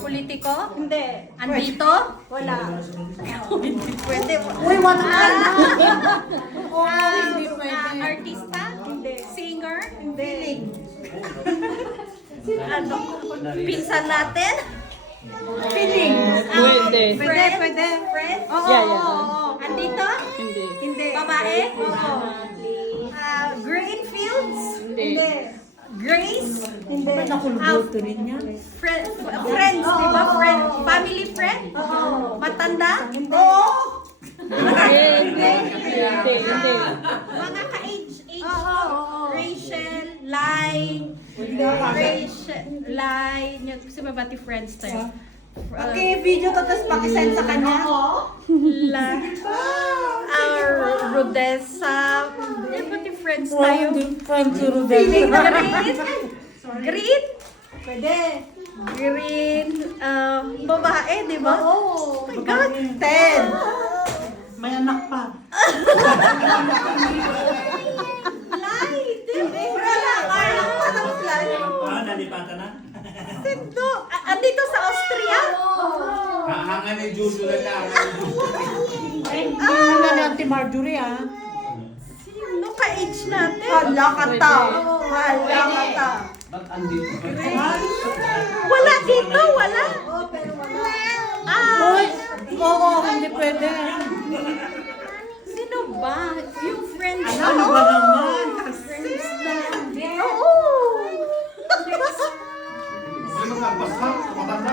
Politiko? Hindi. Andito? Wala. Hindi pwede. Uy, wala ka na. Artista? Hindi. Singer? Hindi. Ano? Pinsan natin? Feeling. Pwede. Pwede, pwede. Friend? Oo, Yeah, yeah. oo, oo. Andito? Hindi. Hindi. Babae? Oo. Greenfields? Hindi. Grace? Hindi. Nakulbuto rin yan. Friends, di ba? Friend, family friend? Oo. Matanda? Oo. Hindi. Hindi. Mga ka-age. Oo, oo. Rachel, Lai, si Mabati Friends tayo. Paki-video to, tapos paki-send sa kanya. Rodessa, Mabati Friends tayo. Feeling na. Green? Pwede. Green, babae, di ba? Oo. Oh my God. 10. May anak pa. Light! Wala. Kaya pa ng fly. Nalipatan na? Ito, andito sa Austria? Hangan ni Judo lang na. Ano na Auntie Marjorie ah? Sino ka-age natin? Hala ka ta. Hala ka ta. Ba't andito? Wala dito, wala. Oo, pero wala. Ah, Oo, hindi pwede. sino ba? Yung friends Ano ba naman? Oo. May mga basha, matanda.